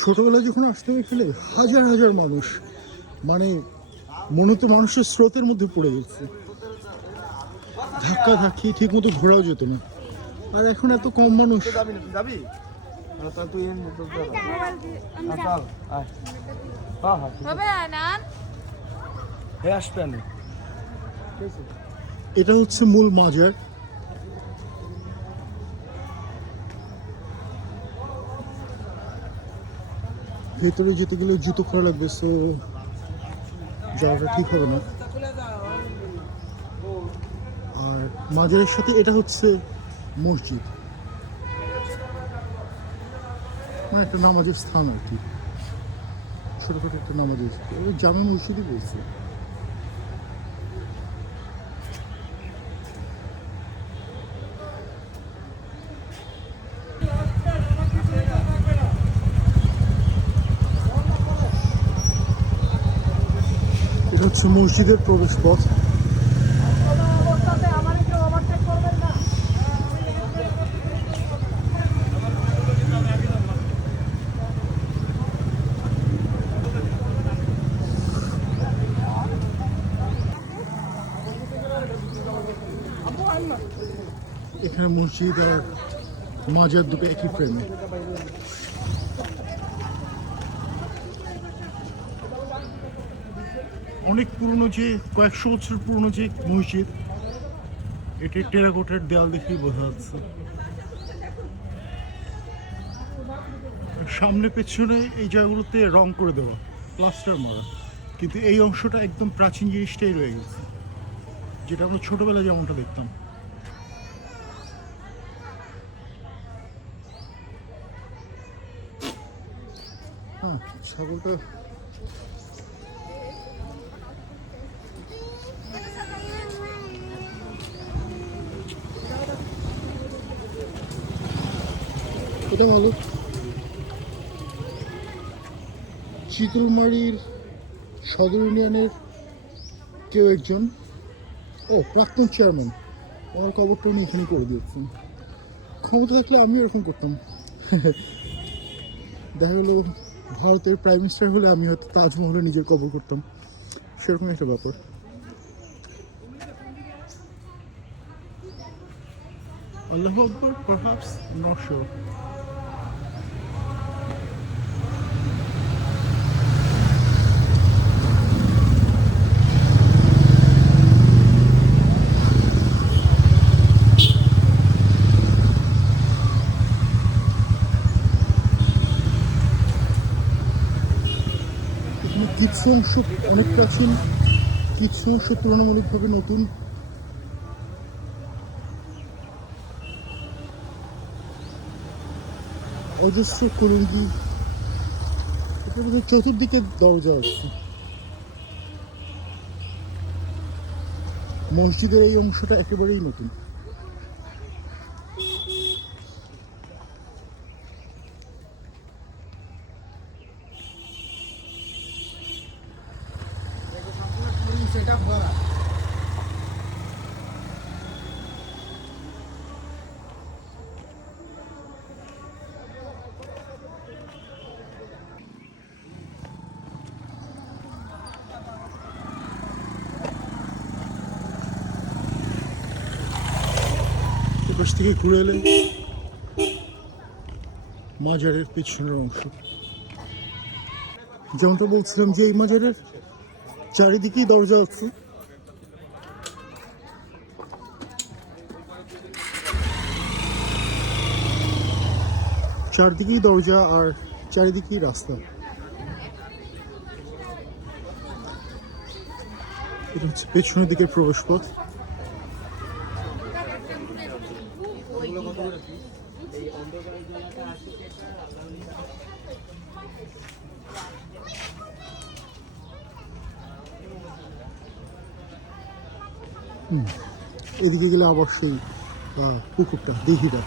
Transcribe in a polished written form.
ছোটবেলায় যখন আসতাম এখানে হাজার হাজার মানুষ, মানে মনে তো মানুষের স্রোতের মধ্যে পড়ে গেছে, ধাক্কা ধাক্কি ঠিক মতো ঘোরাও যেত না। আর এখন এত কম মানুষ। এটা হচ্ছে মূল মাজার। ভেতরে যেতে গেলে জুতো খোলা লাগবে, সো যাওয়াটা ঠিক হবে না। আর মাজারের সাথে এটা হচ্ছে মসজিদ, মানে একটা নামাজের স্থান আর কি, ছোটখাটো একটা নামাজের জামে মসজিদই বলছে। এটা হচ্ছে মসজিদের প্রবেশ পথ। এখানে মসজিদ আর মাজার দুটো একই ফ্রেমে। অনেক পুরনো, যে কয়েকশো বছর পুরনো যে মসজিদ, এটি টেরাকোটার দেওয়াল দেখেই বোঝা যাচ্ছে। সামনে পেছনে এই জায়গাগুলোতে রং করে দেওয়া, প্লাস্টার মারা, কিন্তু এই অংশটা একদম প্রাচীন জিনিসটাই রয়ে গেছে, যেটা আমরা ছোটবেলায় যেমনটা দেখতাম। হ্যাঁ, ছাগলটা এটা ভালো। চিতলমারির সদর ইউনিয়নের কেউ একজন, প্রাক্তন চেয়ারম্যান, আমার কবরটা উনি এখানে করে দিয়েছেন। ক্ষমতা থাকলে আমিও এরকম করতাম। দেখা গেলো ভারতের প্রাইম মিনিস্টার হলে আমি হয়তো তাজমহলে নিজের কবর করতাম, সেরকম একটা ব্যাপার। Allahu Akbar, perhaps, I'm not sure. কিছু অংশ অনেক প্রাচীন, কিছু অংশ তুলনামূলকভাবে নতুন। অজস্র কুলুঙ্গি, চতুর্দিকে দরজা আছে। মসজিদের এই অংশটা একেবারেই নতুন। পাশ থেকে ঘুরে এলে মাজারের পেছনের অংশ। যেমনটা বলছিলাম যে এই মাজারের চারিদিকেই দরজা আছে। চারদিকেই দরজা আর চারিদিকেই রাস্তা। এটা হচ্ছে পেছনের দিকের প্রবেশপথ। এদিকে গেলে আবার সেই পুকুরটা, দিঘিটা।